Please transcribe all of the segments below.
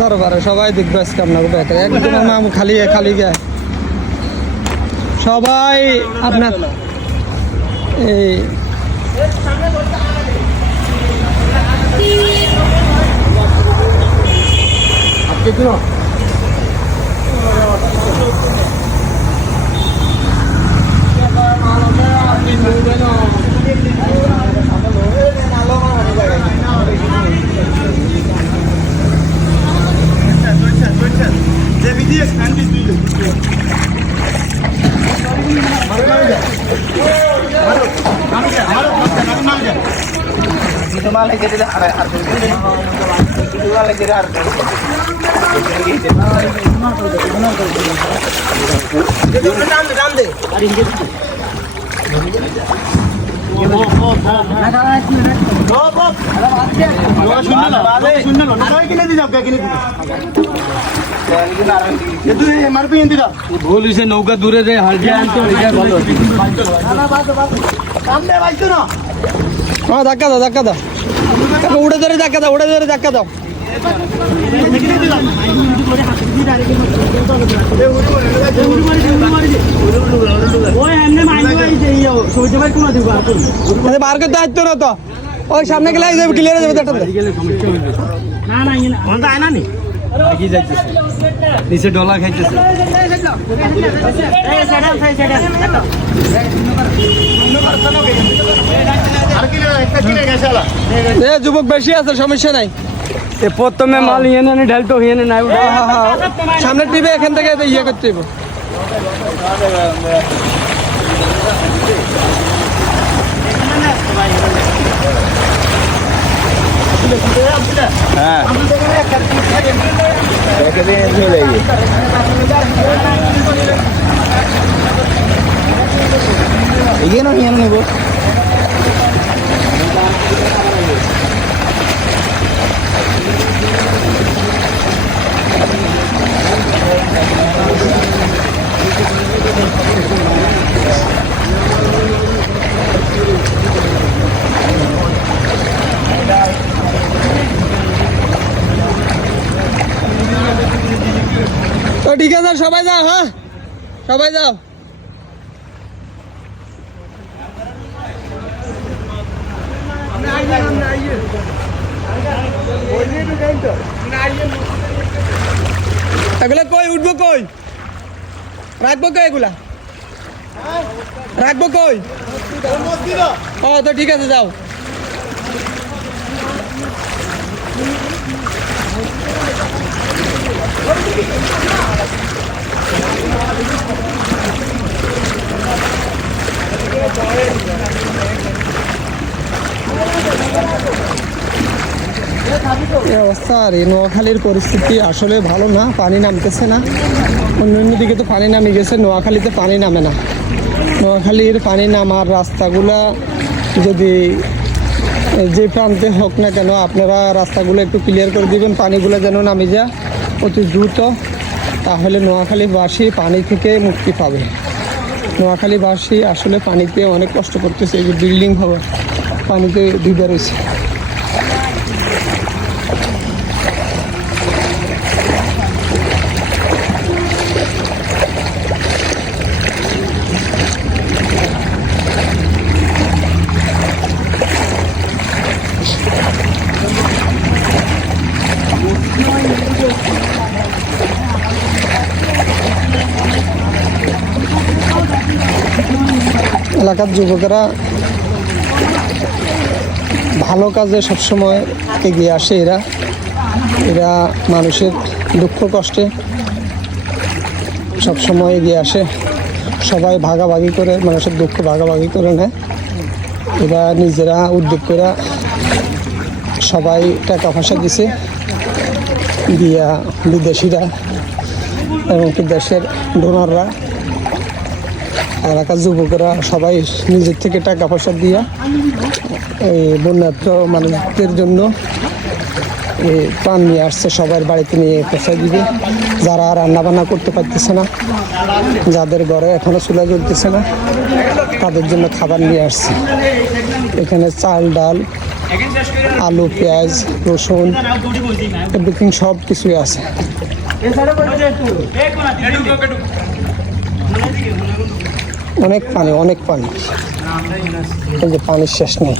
দরবারে সবাই দেখবে আজকে আপনাকে ব্যাকে একদম খালি খালি গায়ে সবাই আপনার এই ভুল হয়েছে নৌকা দূরে যে হাল দিয়ে আনতে ভালো ধাক্কা দাও ধাক্কা দাও উড়ে ধরে ধাক্কা দাও উড়ে ধরে ধাক্কা দাও বার করতে আসতো না তো ওই সামনে গেলে ক্লিয়ার হয়ে যাবে নিচে ডলা খাইতেছে যুবক বেশি আছে সমস্যা নাই প্রথমে মাল ইয়ে না ঢালতো ইয়ে নাই সামনে টিপে এখান থেকে ইয়ে করতে হবে হ্যাঁ নেব তো ঠিক আছে সবাই যাও হ্যাঁ সবাই যাও এগুলা কই উঠবো কই রাখবো কই এগুলা রাখবো কই ও তো ঠিক আছে যাও অবস্থা আর এই নোয়াখালীর পরিস্থিতি আসলে ভালো না পানি নামতেছে না অন্য দিকে তো পানি নামে গেছে নোয়াখালীতে পানি নামে না নোয়াখালীর পানি নামার রাস্তাগুলা যদি যে প্রান্তে হোক না কেন আপনারা রাস্তাগুলো একটু ক্লিয়ার করে দিবেন পানিগুলো যেন নামে যায় অতি দ্রুত তাহলে নোয়াখালীবাসী পানি থেকে মুক্তি পাবে নোয়াখালীবাসী আসলে পানিতে অনেক কষ্ট করতেছে এই যে বিল্ডিং হবে পানিতে ডুবে রয়েছে এলাকার যুবকেরা ভালো কাজে সবসময় এগিয়ে আসে এরা মানুষের দুঃখ কষ্টে সবসময় এগিয়ে আসে সবাই ভাগাভাগি করে মানুষের দুঃখ ভাগাভাগি করে নেয় এরা নিজেরা উদ্যোগ করে সবাই টাকা পয়সা দিছে দিয়া বিদেশিরা এবং দেশের ডোনাররা এলাকার যুবকেরা সবাই নিজের থেকে টাকা পয়সা দিয়া এই বন্যার্থ মানুষদের জন্য পান নিয়ে আসছে সবার বাড়িতে নিয়ে পৌঁছে দিবে যারা রান্নাবান্না করতে পারতেছে না যাদের ঘরে এখনও চুলা জ্বলতেছে না তাদের জন্য খাবার নিয়ে আসছে এখানে চাল ডাল আলু, পেঁয়াজ, রসুন, এভরিথিং সব কিছুই আছে। অনেক পানি, অনেক পানি, এই যে পানির শেষ নেই।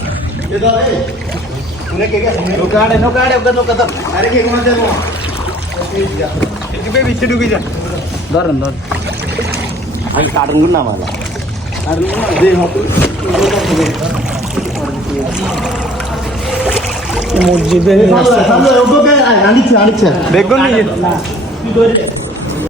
ধরেন ধর আমি কার্টুন না মালা মসজিদে আনিচ্ছে বেগুন নিয়ে